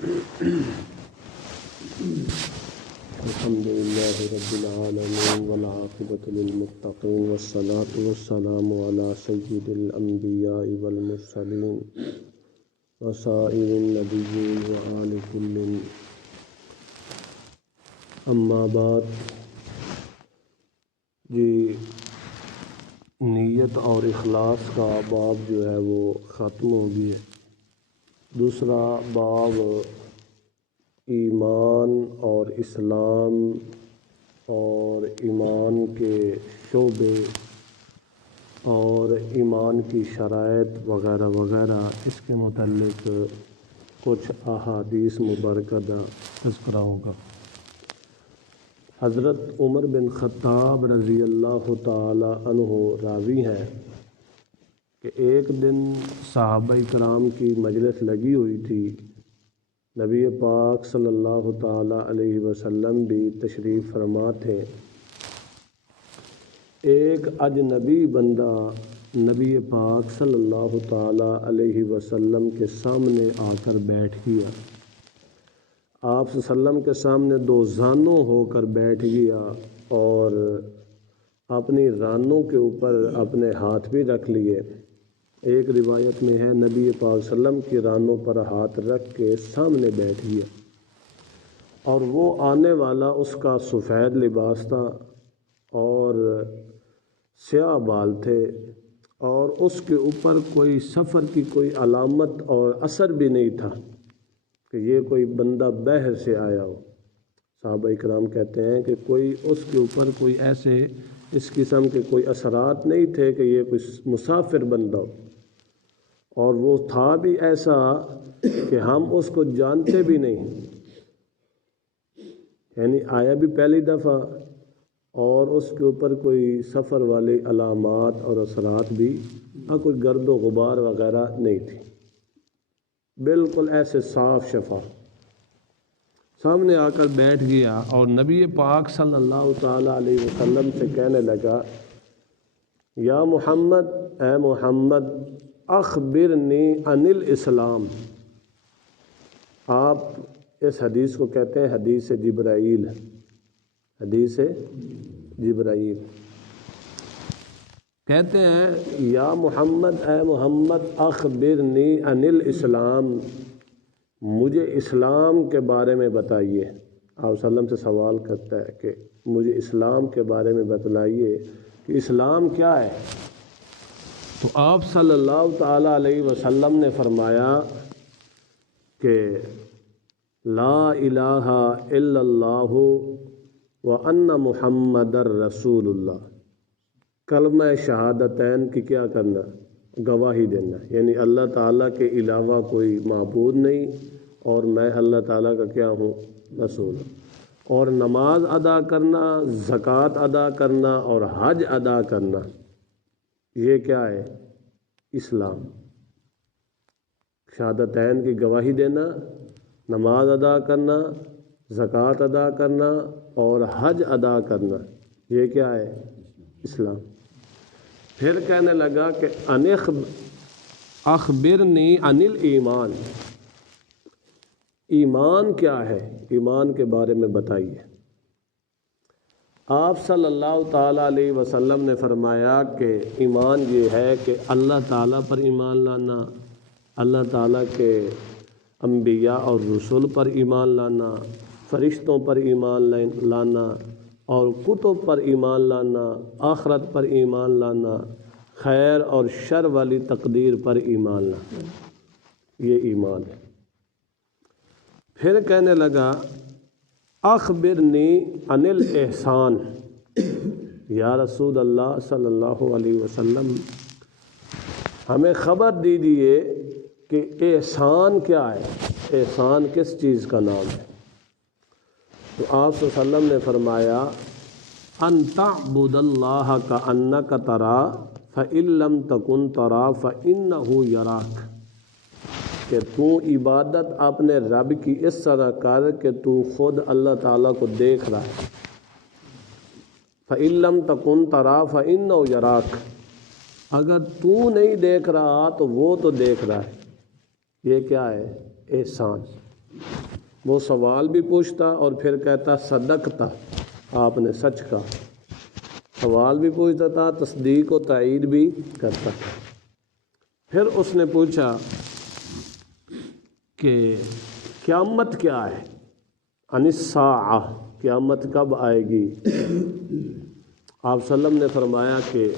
الحمد لله رب العالمين والعاقبة للمتقين والصلاة والسلام على سيد الأنبياء والمرسلين وسائر النبيين وآل كل اما بعد جی نیت اور اخلاص کا باب جو ہے وہ ختم ہو گیا ہے۔ دوسرا باب ایمان اور اسلام اور ایمان کے شعبے اور ایمان کی شرائط وغیرہ وغیرہ، اس کے متعلق کچھ احادیث مبارکہ کا تذکرہ ہوگا۔ حضرت عمر بن خطاب رضی اللہ تعالی عنہ راوی ہیں کہ ایک دن صحابہ کرام کی مجلس لگی ہوئی تھی، نبی پاک صلی اللہ تعالی علیہ وسلم بھی تشریف فرما تھے۔ ایک اجنبی بندہ نبی پاک صلی اللہ تعالی علیہ وسلم کے سامنے آ کر بیٹھ گیا۔ آپ صلی اللہ علیہ وسلم کے سامنے دو زانوں ہو کر بیٹھ گیا اور اپنی رانوں کے اوپر اپنے ہاتھ بھی رکھ لیے۔ ایک روایت میں ہے نبی پاک صلی اللہ علیہ وسلم کی رانوں پر ہاتھ رکھ کے سامنے بیٹھ گیا، اور وہ آنے والا اس کا سفید لباس تھا اور سیاہ بال تھے، اور اس کے اوپر کوئی سفر کی کوئی علامت اور اثر بھی نہیں تھا کہ یہ کوئی بندہ بحر سے آیا ہو۔ صحابہ اکرام کہتے ہیں کہ کوئی اس کے اوپر کوئی ایسے اس قسم کے کوئی اثرات نہیں تھے کہ یہ کوئی مسافر بندہ ہو، اور وہ تھا بھی ایسا کہ ہم اس کو جانتے بھی نہیں، یعنی آیا بھی پہلی دفعہ اور اس کے اوپر کوئی سفر والی علامات اور اثرات بھی کوئی گرد و غبار وغیرہ نہیں تھی، بالکل ایسے صاف شفاف سامنے آ کر بیٹھ گیا، اور نبی پاک صلی اللہ تعالی علیہ وسلم سے کہنے لگا، یا محمد، اے محمد، اخبرنی عن الاسلام۔ آپ اس حدیث کو کہتے ہیں حدیث جبرائیل، حدیث جبرائیل۔ کہتے ہیں یا محمد، اے محمد، اخبرنی عن الاسلام، مجھے اسلام کے بارے میں بتائیے۔ آپ صلی اللہ علیہ وسلم سے سوال کرتا ہے کہ مجھے اسلام کے بارے میں بتلائیے کہ اسلام کیا ہے۔ تو آپ صلی اللہ تعالی علیہ وسلم نے فرمایا کہ لا الہ الا اللہ وان محمد رسول اللہ، کلمہ شہادتین کی کیا کرنا؟ گواہی دینا، یعنی اللہ تعالیٰ کے علاوہ کوئی معبود نہیں اور میں اللہ تعالیٰ کا کیا ہوں؟ رسول۔ اور نماز ادا کرنا، زکوٰۃ ادا کرنا اور حج ادا کرنا، یہ کیا ہے؟ اسلام۔ شہادتین کی گواہی دینا، نماز ادا کرنا، زکوٰۃ ادا کرنا اور حج ادا کرنا، یہ کیا ہے؟ اسلام۔ پھر کہنے لگا کہ اخبرنی عن الایمان، ایمان کیا ہے؟ ایمان کے بارے میں بتائیے۔ آپ صلی اللہ تعالیٰ علیہ وسلم نے فرمایا کہ ایمان یہ ہے کہ اللہ تعالیٰ پر ایمان لانا، اللہ تعالیٰ کے انبیاء اور رسول پر ایمان لانا، فرشتوں پر ایمان لانا اور کتب پر ایمان لانا، آخرت پر ایمان لانا، خیر اور شر والی تقدیر پر ایمان لانا، یہ ایمان ہے۔ پھر کہنے لگا اخبرنی عن الاحسان، یا رسول اللہ صلی اللہ علیہ وسلم ہمیں خبر دیجیے کہ احسان کیا ہے، احسان کس چیز کا نام ہے؟ تو آپ صلی اللہ علیہ وسلم نے فرمایا ان تعبد اللہ کأنک تراہ فإن لم تکن تراہ فإنہ یراک، کہ تو عبادت اپنے رب کی اس طرح کر کہ تو خود اللہ تعالیٰ کو دیکھ رہا ہے۔ فإن لم تکن تراہ فإنہ یراک، اگر تو نہیں دیکھ رہا تو وہ تو دیکھ رہا ہے۔ یہ کیا ہے؟ احسان۔ وہ سوال بھی پوچھتا اور پھر کہتا صدقتا، آپ نے سچ کہا۔ سوال بھی پوچھتا تھا، تصدیق و تائید بھی کرتا تھا۔ پھر اس نے پوچھا کہ قیامت کیا ہے، عن الساعہ، قیامت کب آئے گی؟ آپ صلی اللہ علیہ وسلم نے فرمایا کہ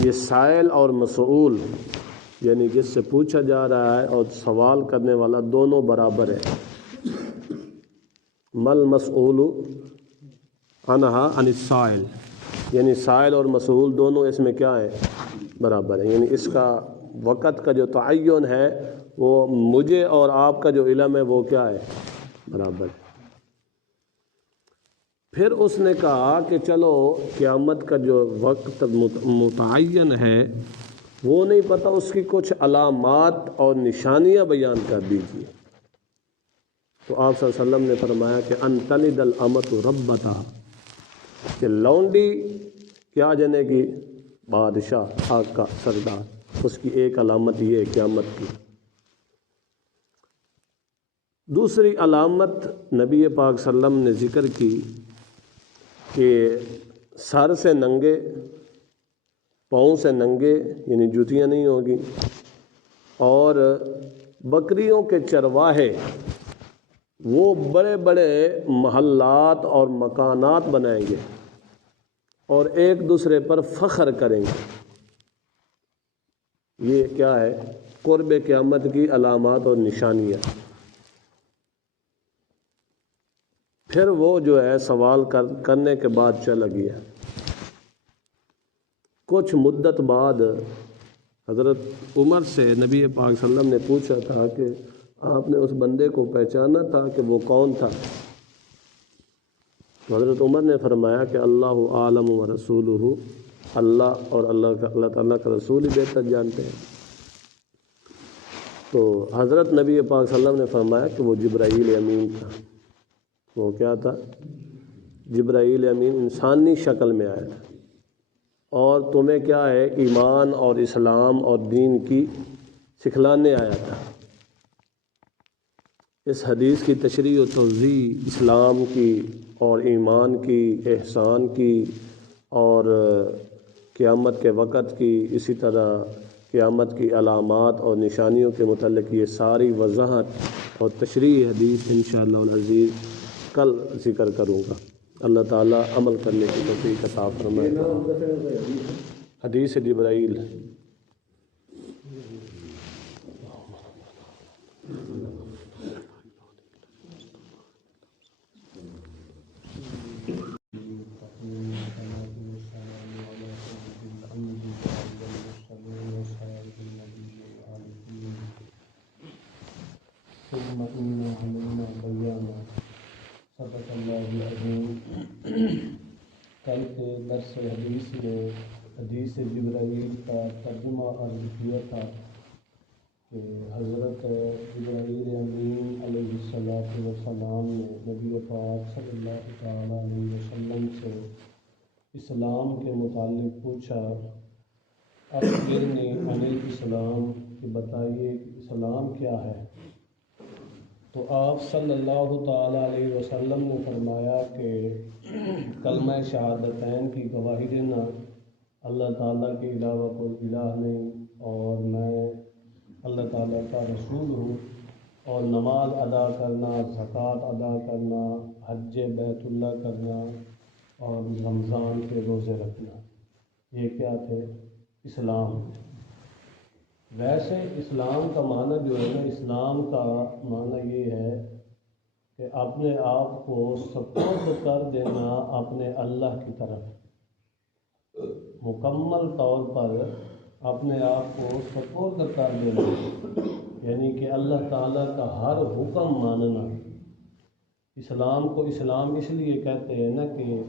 یہ سائل اور مسئول، یعنی جس سے پوچھا جا رہا ہے اور سوال کرنے والا دونوں برابر ہے۔ مل مسئول عنہا عن السائل، یعنی سائل اور مسئول دونوں اس میں کیا ہے، برابر ہیں، یعنی اس کا وقت کا جو تعین ہے وہ مجھے اور آپ کا جو علم ہے وہ کیا ہے، برابر ہے۔ پھر اس نے کہا کہ چلو قیامت کا جو وقت متعین ہے وہ نہیں پتہ، اس کی کچھ علامات اور نشانیاں بیان کر دیجیے۔ تو آپ صلی اللہ علیہ وسلم نے فرمایا کہ ان تلد الامۃ ربتہا، کہ لونڈی کیا جنے گی، بادشاہ، آقا، سردار۔ اس کی ایک علامت یہ ہے قیامت کی۔ دوسری علامت نبی پاک صلی اللہ علیہ وسلم نے ذکر کی کہ سر سے ننگے، پاؤں سے ننگے، یعنی جوتیاں نہیں ہوگی، اور بکریوں کے چرواہے وہ بڑے بڑے محلات اور مکانات بنائیں گے اور ایک دوسرے پر فخر کریں گے۔ یہ کیا ہے، قرب قیامت کی علامات اور نشانیاں۔ پھر وہ جو ہے سوال کرنے کے بعد چلا گیا۔ کچھ مدت بعد حضرت عمر سے نبی پاک صلی اللہ علیہ وسلم نے پوچھا تھا کہ آپ نے اس بندے کو پہچانا تھا کہ وہ کون تھا؟ تو حضرت عمر نے فرمایا کہ اللہ عالم و رسولہ، اللہ اور اللہ تعالیٰ کا رسول ہی بہتر جانتے ہیں۔ تو حضرت نبی پاک صلی اللہ علیہ وسلم نے فرمایا کہ وہ جبرائیل امین تھا۔ وہ کیا تھا؟ جبرائیل امین، انسانی شکل میں آیا تھا، اور تمہیں کیا ہے، ایمان اور اسلام اور دین کی سکھلانے آیا تھا۔ اس حدیث کی تشریح و توضیح اسلام کی اور ایمان کی، احسان کی اور قیامت کے وقت کی، اسی طرح قیامت کی علامات اور نشانیوں کے متعلق یہ ساری وضاحت اور تشریح حدیث انشاءاللہ العزیز کل ذکر کروں گا۔ اللہ تعالیٰ عمل کرنے کی توفیق عطا فرمائے۔ حدیث جبرائیل، کل کے درس حدیث میں حدیث جبرائیل کا ترجمہ عرض کیا تھا کہ حضرت جبرائیل امین علیہ السلام نے نبی پاک صلی اللہ تعالیٰ علیہ وسلم سے اسلام کے متعلق پوچھا، اخبرنی عن الاسلام، کہ بتائیے کہ اسلام کیا ہے؟ تو آپ صلی اللہ تعالیٰ علیہ وسلم نے فرمایا کہ کلمہ شہادتین کی گواہی دینا اللہ تعالیٰ کے علاوہ کوئی الہ نہیں، اور میں اللہ تعالیٰ کا رسول ہوں، اور نماز ادا کرنا، زکوٰۃ ادا کرنا، حج بیت اللہ کرنا اور رمضان کے روزے رکھنا، یہ کیا تھے؟ اسلام۔ ویسے اسلام کا معنی جو ہے نا، اسلام کا معنی یہ ہے کہ اپنے آپ کو سپرد کر دینا اپنے اللہ کی طرف، مکمل طور پر اپنے آپ کو سپرد کر دینا، یعنی کہ اللہ تعالیٰ کا ہر حکم ماننا۔ اسلام کو اسلام اس لیے کہتے ہیں نا کہ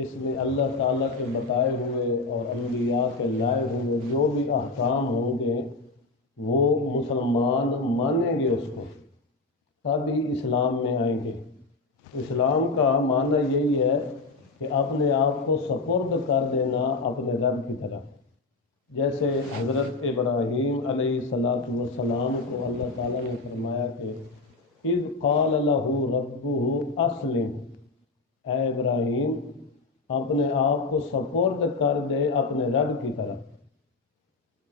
اس میں اللہ تعالیٰ کے بتائے ہوئے اور انبیاء کے لائے ہوئے جو بھی احکام ہوں گے وہ مسلمان مانیں گے اس کو، تبھی اسلام میں آئیں گے۔ اسلام کا معنی یہی ہے کہ اپنے آپ کو سپرد کر دینا اپنے رب کی طرف۔ جیسے حضرت ابراہیم علیہ السلام کو اللہ تعالیٰ نے فرمایا کہ اذ قال له ربه اسلم، اے ابراہیم اپنے آپ کو سپرد کر دے اپنے رب کی طرف۔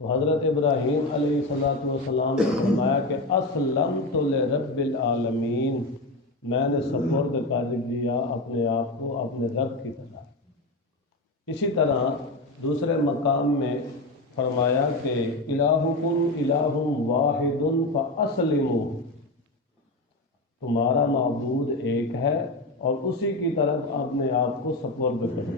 تو حضرت ابراہیم علیہ السلام نے فرمایا کہ اسلمت لرب العالمین، میں نے سپرد کر دیا اپنے آپ کو اپنے رب کی طرف۔ اسی طرح دوسرے مقام میں فرمایا کہ الہکم الہ واحد فاسلموا، تمہارا معبود ایک ہے اور اسی کی طرف اپنے آپ کو سپرد کرو۔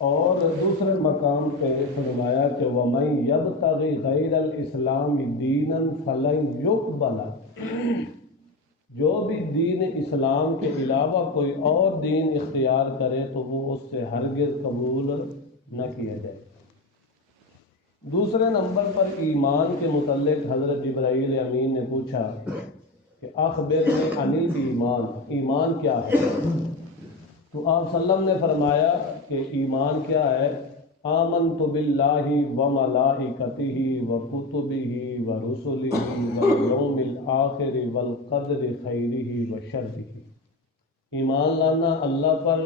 اور دوسرے مقام پہ فرمایا کہ وَمَن يَبْتَغِ غَيْرَ الْإِسْلَامِ دِينًا فَلَن يُقْبَلَ، جو بھی دین اسلام کے علاوہ کوئی اور دین اختیار کرے تو وہ اس سے ہرگز قبول نہ کیا جائے۔ دوسرے نمبر پر ایمان کے متعلق حضرت جبرائیل امین نے پوچھا کہ اخبرنی عن الایمان، ایمان کیا ہے؟ تو آپ صلی اللہ علیہ وسلم نے فرمایا کہ ایمان کیا ہے؟ آمنت باللہ وملائکتہ وکتبہ ورسلہ والیوم الآخر والقدر خیرہ وشرہ، ایمان لانا اللہ پر،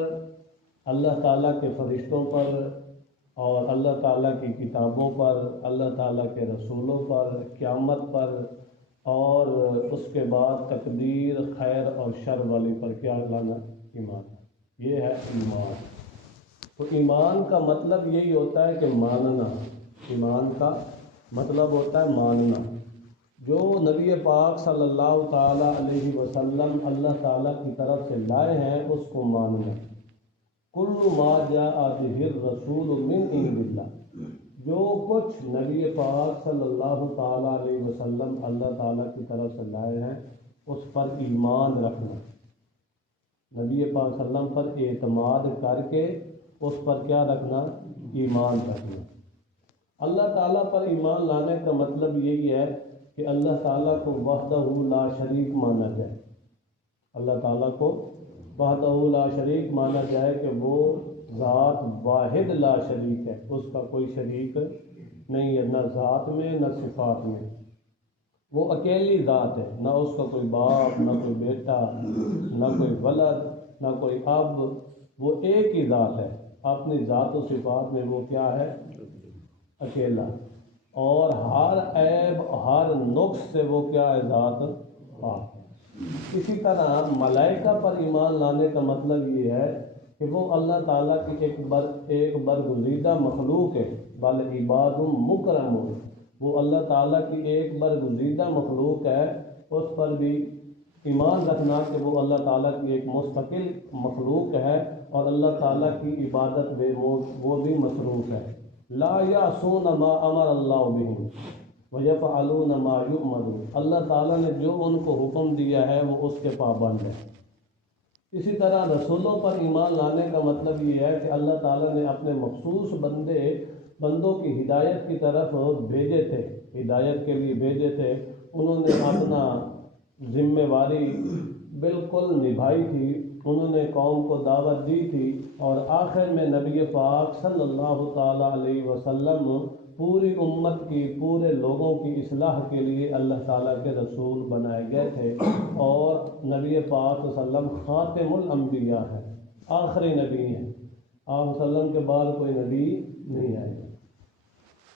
اللہ تعالیٰ کے فرشتوں پر اور اللہ تعالیٰ کی کتابوں پر، اللہ تعالیٰ کے رسولوں پر، قیامت پر، اور اس کے بعد تقدیر خیر اور شر والی پر کیا لانا؟ ایمان، یہ ہے ایمان۔ تو ایمان کا مطلب یہی ہوتا ہے کہ ماننا، ایمان کا مطلب ہوتا ہے ماننا۔ جو نبی پاک صلی اللہ تعالیٰ علیہ وسلم اللہ تعالیٰ کی طرف سے لائے ہیں اس کو ماننا۔ کل ما جاء بہ الرسول من عند اللہ، جو کچھ نبی پاک صلی اللہ تعالیٰ علیہ وسلم اللہ تعالیٰ کی طرف سے لائے ہیں اس پر ایمان رکھنا، نبی پاک صلی اللہ علیہ وسلم پر اعتماد کر کے اس پر کیا رکھنا؟ ایمان رکھنا۔ اللہ تعالیٰ پر ایمان لانے کا مطلب یہی ہے کہ اللہ تعالیٰ کو وحدہ لا شریک مانا جائے، اللہ تعالیٰ کو وحدہ لا شریک مانا جائے کہ وہ ذات واحد لا شریک ہے، اس کا کوئی شریک نہیں ہے، نہ ذات میں نہ صفات میں، وہ اکیلی ذات ہے، نہ اس کا کوئی باپ، نہ کوئی بیٹا، نہ کوئی ولد، نہ کوئی اب، وہ ایک ہی ذات ہے، اپنی ذات و صفات میں وہ کیا ہے؟ اکیلا، اور ہر عیب ہر نقص سے وہ کیا ہے؟ ذات پاک۔ اسی طرح ملائکہ پر ایمان لانے کا مطلب یہ ہے کہ وہ اللہ تعالیٰ کی ایک برگزیدہ مخلوق ہے، بل عباد مکرم، وہ اللہ تعالیٰ کی ایک برگزیدہ مخلوق ہے، اس پر بھی ایمان رکھنا کہ وہ اللہ تعالیٰ کی ایک مستقل مخلوق ہے اور اللہ تعالیٰ کی عبادت میں وہ بھی مصروف ہے۔ لا یعصون ما امر اللہ بہ ویفعلون ما یؤمرون، اللہ تعالیٰ نے جو ان کو حکم دیا ہے وہ اس کے پابند ہے۔ اسی طرح رسولوں پر ایمان لانے کا مطلب یہ ہے کہ اللہ تعالیٰ نے اپنے مخصوص بندوں کی ہدایت کی طرف بھیجے تھے، ہدایت کے لیے بھیجے تھے، انہوں نے اپنا ذمہ داری بالکل نبھائی تھی، انہوں نے قوم کو دعوت دی تھی، اور آخر میں نبی پاک صلی اللہ تعالیٰ علیہ وسلم پوری امت کی، پورے لوگوں کی اصلاح کے لیے اللہ تعالیٰ کے رسول بنائے گئے تھے، اور نبی پاک صلی اللہ علیہ وسلم خاتم الانبیاء ہے، آخری نبی ہیں، آپ صلی اللہ علیہ وسلم کے بعد کوئی نبی نہیں آئے گا۔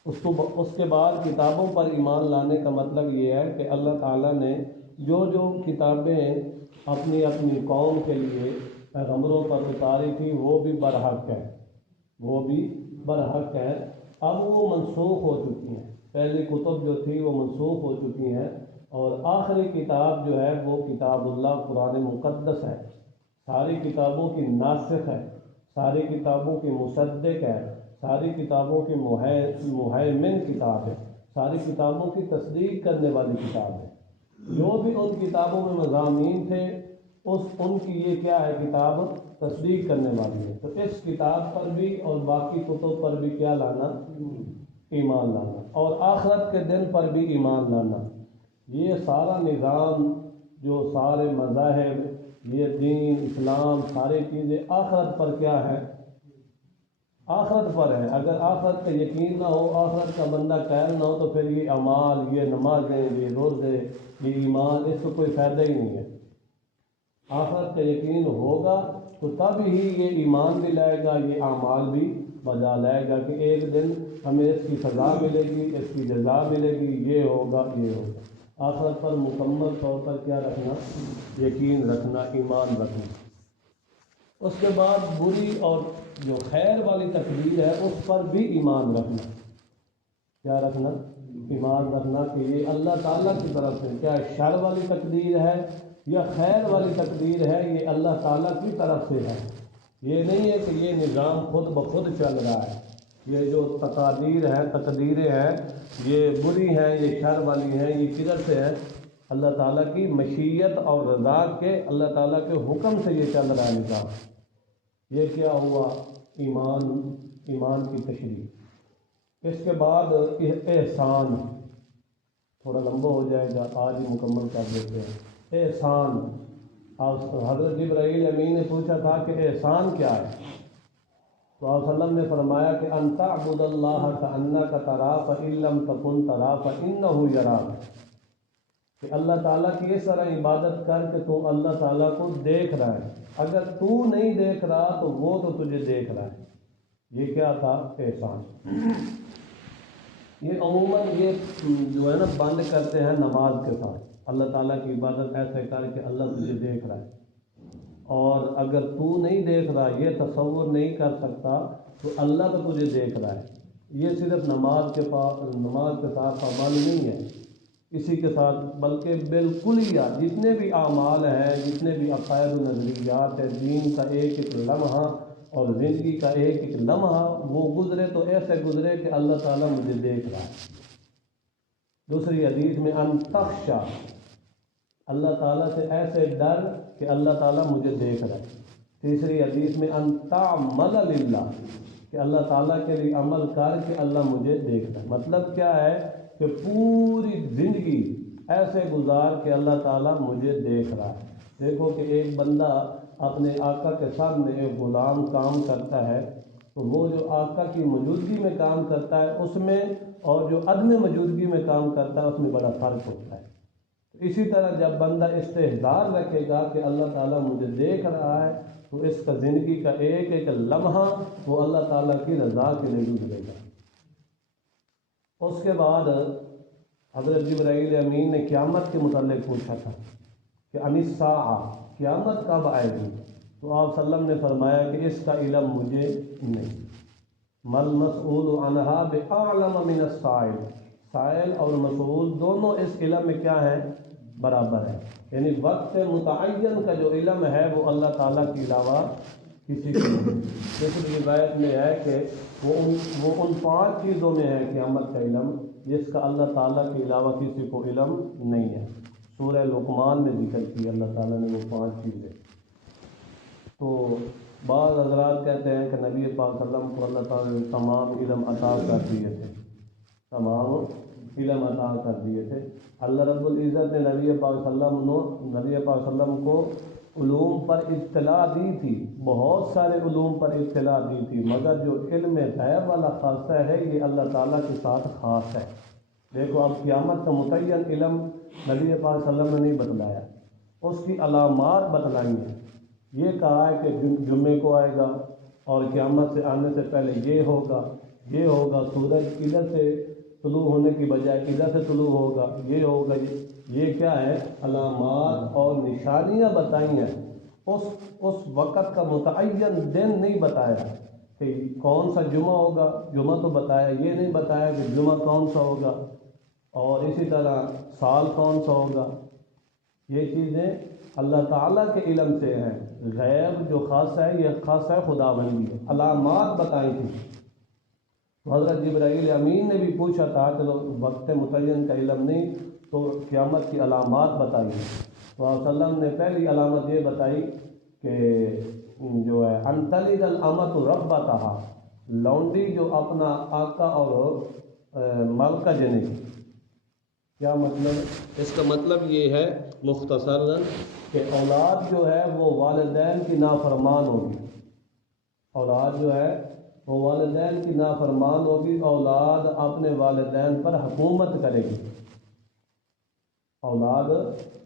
اس کے بعد کتابوں پر ایمان لانے کا مطلب یہ ہے کہ اللہ تعالیٰ نے جو کتابیں اپنی قوم کے لیے پیغمبروں پر اتاری تھی وہ بھی برحق ہے، وہ بھی برحق ہے، اب وہ منسوخ ہو چکی ہیں، پہلی کتب جو تھی وہ منسوخ ہو چکی ہیں، اور آخری کتاب جو ہے وہ کتاب اللہ قرآن مقدس ہے، ساری کتابوں کی ناسخ ہے، ساری کتابوں کی مصدق ہے، ساری کتابوں کی مہیمن کتاب ہے، ساری کتابوں کی تصدیق کرنے والی کتاب ہے، جو بھی ان کتابوں میں مضامین تھے ان کی یہ کیا ہے؟ کتاب تصدیق کرنے والی ہے۔ تو اس کتاب پر بھی اور باقی کتب پر بھی کیا لانا؟ ایمان لانا، اور آخرت کے دن پر بھی ایمان لانا۔ یہ سارا نظام، جو سارے مذاہب، یہ دین اسلام، ساری چیزیں آخرت پر کیا ہے؟ آخرت پر ہے. اگر آخرت کا یقین نہ ہو، آخرت کا بندہ قائل نہ ہو، تو پھر یہ اعمال، یہ نمازیں، یہ روزے، یہ ایمان، اس کو کوئی فائدہ ہی نہیں ہے. آخرت کا یقین ہوگا تو تب ہی یہ ایمان بھی لائے گا، یہ اعمال بھی بجا لائے گا کہ ایک دن ہمیں اس کی سزا ملے گی، اس کی جزا ملے گی، یہ ہوگا، یہ ہوگا. آخرت پر مکمل طور پر کیا رکھنا؟ یقین رکھنا، ایمان رکھنا. اس کے بعد بری اور جو خیر والی تقدیر ہے اس پر بھی ایمان رکھنا. کیا رکھنا؟ ایمان رکھنا کہ یہ اللہ تعالیٰ کی طرف سے، کیا شر والی تقدیر ہے یا خیر والی تقدیر ہے، یہ اللہ تعالیٰ کی طرف سے ہے. یہ نہیں ہے کہ یہ نظام خود بخود چل رہا ہے. یہ جو تقدیریں ہیں یہ بری ہیں، یہ شر والی ہیں، یہ کدھر سے ہے؟ اللہ تعالیٰ کی مشیت اور رضا کے، اللہ تعالیٰ کے حکم سے یہ چل رہا ہے نظام. یہ کیا ہوا؟ ایمان کی تشریح. اس کے بعد احسان، تھوڑا لمبا ہو جائے گا، آج ہی مکمل کر دیتے ہیں. احسان، حضرت جبرائیل امین نے پوچھا تھا کہ احسان کیا ہے؟ تو آپ صلی اللہ علیہ وسلم نے فرمایا کہ ان تعبد اللہ کأنک تراہ فإن لم تکن تراہ فإنہ یراک، کہ اللہ تعالیٰ کی اس طرح عبادت کر کہ تو اللہ تعالیٰ کو دیکھ رہا ہے. اگر تو نہیں دیکھ رہا تو وہ تو تجھے دیکھ رہا ہے. یہ کیا تھا؟ احسان. یہ عموماً یہ جو ہے نا بند کرتے ہیں نماز کے ساتھ، اللہ تعالیٰ کی عبادت ایسے کر کے اللہ تجھے دیکھ رہا ہے. اور اگر تو نہیں دیکھ رہا، یہ تصور نہیں کر سکتا تو اللہ تو تجھے دیکھ رہا ہے. یہ صرف نماز کے ساتھ پابند نہیں ہے، اسی کے ساتھ بلکہ بالکل ہی جتنے بھی اعمال ہیں، جتنے بھی عقائد و نظریات ہیں، دین کا ایک ایک لمحہ اور زندگی کا ایک ایک لمحہ وہ گزرے تو ایسے گزرے کہ اللہ تعالیٰ مجھے دیکھ رہا ہے. دوسری حدیث میں ان تخشا، اللہ تعالیٰ سے ایسے ڈر کہ اللہ تعالیٰ مجھے دیکھ رہا ہے. تیسری حدیث میں ان تعمل للہ، کہ اللہ تعالیٰ کے لیے عمل کر کے اللہ مجھے دیکھ رہا ہے. مطلب کیا ہے کہ پوری زندگی ایسے گزار کہ اللہ تعالیٰ مجھے دیکھ رہا ہے. دیکھو کہ ایک بندہ اپنے آقا کے سامنے ایک غلام کام کرتا ہے تو وہ جو آقا کی موجودگی میں کام کرتا ہے اس میں اور جو عدم موجودگی میں کام کرتا ہے اس میں بڑا فرق ہوتا ہے. اسی طرح جب بندہ استحضار رکھے گا کہ اللہ تعالیٰ مجھے دیکھ رہا ہے تو اس کا زندگی کا ایک ایک لمحہ وہ اللہ تعالیٰ کی رضا کے لیے گزرے گا. اس کے بعد حضرت جبرائیل امین نے قیامت کے متعلق پوچھا تھا کہ ان الساعہ، قیامت کب آئے گی؟ تو آپ صلی اللہ علیہ وسلم نے فرمایا کہ اس کا علم مجھے نہیں. مل مسعود عنہا بأعلم من السائل، سائل اور مسعود دونوں اس علم میں کیا ہیں؟ برابر ہیں. یعنی وقت متعین کا جو علم ہے وہ اللہ تعالیٰ کے علاوہ کسی کو نہیں. دوسری روایت میں ہے کہ وہ ان 5 چیزوں میں ہے قیامت کا علم جس کا اللہ تعالیٰ کے علاوہ کسی کو علم نہیں ہے. سورہ لقمان میں ذکر کی اللہ تعالیٰ نے وہ 5 چیزیں. تو بعض حضرات کہتے ہیں کہ نبی پاک صلی اللہ علیہ وسلم کو اللہ تعالیٰ نے تمام علم عطا کر دیے تھے، تمام علم عطا کر دیے تھے. اللہ رب العزت نے نبی پاک صلی اللہ علیہ وسلم کو علوم پر اطلاع دی تھی، بہت سارے علوم پر اطلاع دی تھی، مگر جو علم غیب والا خاصہ ہے یہ اللہ تعالیٰ کے ساتھ خاص ہے. دیکھو اب قیامت کا متعین علم نبی پاک صلی اللہ علیہ وسلم نے نہیں بتلایا، اس کی علامات بتلائی ہیں. یہ کہا ہے کہ جمعے کو آئے گا اور قیامت سے آنے سے پہلے یہ ہوگا، یہ ہوگا، سورج ادھر سے طلوع ہونے کی بجائے ادھر سے طلوع ہوگا، یہ ہوگا. یہ کیا ہے؟ علامات اور نشانیاں بتائی ہیں. اس وقت کا متعین دن نہیں بتایا کہ کون سا جمعہ ہوگا، جمعہ تو بتایا، یہ نہیں بتایا کہ جمعہ کون سا ہوگا، اور اسی طرح سال کون سا ہوگا. یہ چیزیں اللہ تعالیٰ کے علم سے ہیں. غیب جو خاص ہے یہ خاص ہے خداوندی ہے. علامات بتائی تھی. تو حضرت جبرائیل امین نے بھی پوچھا تھا کہ وقت متعین کا علم نہیں تو قیامت کی علامات بتائی. تو آپ صلی اللہ علیہ وسلم نے پہلی علامت یہ بتائی کہ جو ہے ان تلد الامۃ ربتہا، لونڈی جو اپنا آقا اور مالکہ جنے. کیا مطلب؟ اس کا مطلب یہ ہے مختصراً کہ اولاد جو ہے وہ والدین کی نافرمان ہوگی. اولاد جو ہے وہ والدین کی نافرمان ہوگی، اولاد اپنے والدین پر حکومت کرے گی، اولاد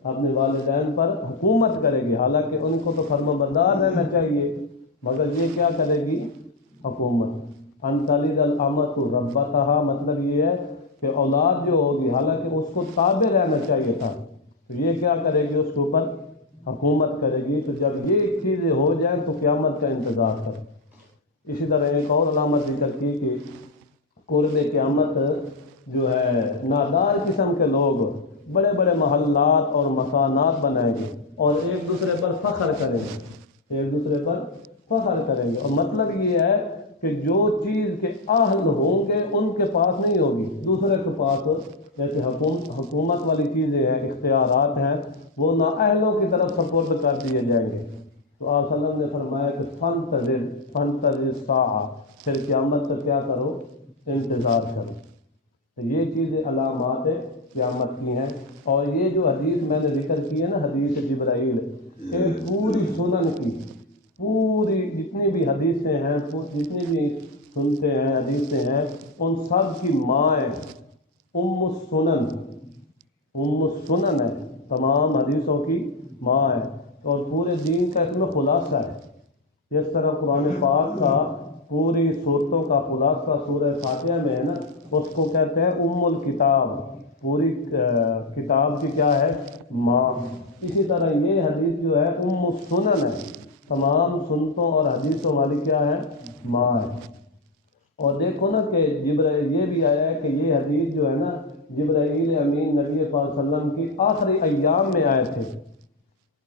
اپنے والدین پر حکومت کرے گی، حالانکہ ان کو تو فرمانبردار رہنا چاہیے، مگر یہ کیا کرے گی؟ حکومت۔ ان تلد الامۃ ربتہا، مطلب یہ ہے کہ اولاد جو ہوگی حالانکہ اس کو تابع رہنا چاہیے تھا، تو یہ کیا کرے گی؟ اس کے اوپر حکومت کرے گی۔ تو جب یہ چیزیں ہو جائیں تو قیامت کا انتظار کریں۔ اسی طرح ایک اور علامت ذکر کی کہ قرب قیامت جو ہے نادار قسم کے لوگ بڑے بڑے محلات اور مکانات بنائیں گے اور ایک دوسرے پر فخر کریں گے، ایک دوسرے پر فخر کریں گے، اور مطلب یہ ہے کہ جو چیز کے اہل ہوں گے ان کے پاس نہیں ہوگی، دوسرے کے پاس، جیسے حکومت والی چیزیں ہیں، اختیارات ہیں، وہ نااہلوں کی طرف سپورٹ کر دیے جائیں گے۔ تو آپ صلی اللہ علیہ وسلم نے فرمایا کہ فانتظر الساعہ، پھر قیامت کا کیا کرو؟ انتظار کرو۔ تو یہ چیزیں علامات قیامت کی ہیں، اور یہ جو حدیث میں نے ذکر کی ہے نا، حدیث جبرائیل، ایک پوری سنن کی، پوری جتنی بھی حدیثیں ہیں، جتنی بھی سنتے ہیں حدیثیں ہیں، ان سب کی ماں ہے ام السنن، ام السنن ہے، تمام حدیثوں کی ماں ہے، اور پورے دین کا اس میں خلاصہ ہے۔ جس طرح قرآن پاک کا پوری صورتوں کا خلاصہ سورہ فاتحہ میں ہے نا، اس کو کہتے ہیں ام الکتاب، پوری کتاب کی کیا ہے؟ ماں۔ اسی طرح یہ حدیث جو ہے ام السنن ہے، تمام سنتوں اور حدیثوں والی کیا ہے؟ ماں ہے۔ اور دیکھو نا کہ جبرائیل، یہ بھی آیا ہے کہ یہ حدیث جو ہے نا، جبرائیل امین نبی پاک صلی اللہ علیہ وسلم کی آخری ایام میں آئے تھے،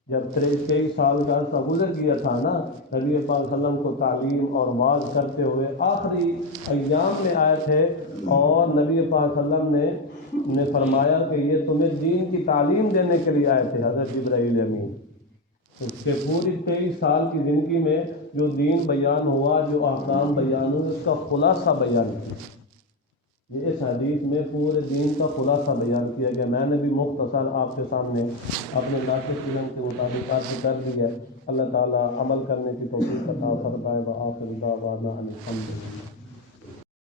جب 23 سال کا عرصہ گزر گیا تھا نا، نبی پاک صلی اللہ علیہ وسلم کو تعلیم اور واعظ کرتے ہوئے آخری ایام میں آئے تھے، اور نبی پاک صلی اللہ علیہ وسلم نے فرمایا کہ یہ تمہیں دین کی تعلیم دینے کے لیے آئے تھے حضرت جبرائیل امین۔ اس کے پوری 23 سال کی زندگی میں جو دین بیان ہوا، جو احکام بیان ہوئے، اس کا خلاصہ بیان کیا۔ یہ اس حدیث میں پورے دین کا خلاصہ بیان کیا گیا۔ میں نے بھی مختصر آپ کے سامنے اپنے ناقص علم کے مطابق عرض کر دی ہے۔ اللہ تعالیٰ عمل کرنے کی توفیق عطا فرمائے۔ وآخر دعوانا ان الحمد للہ۔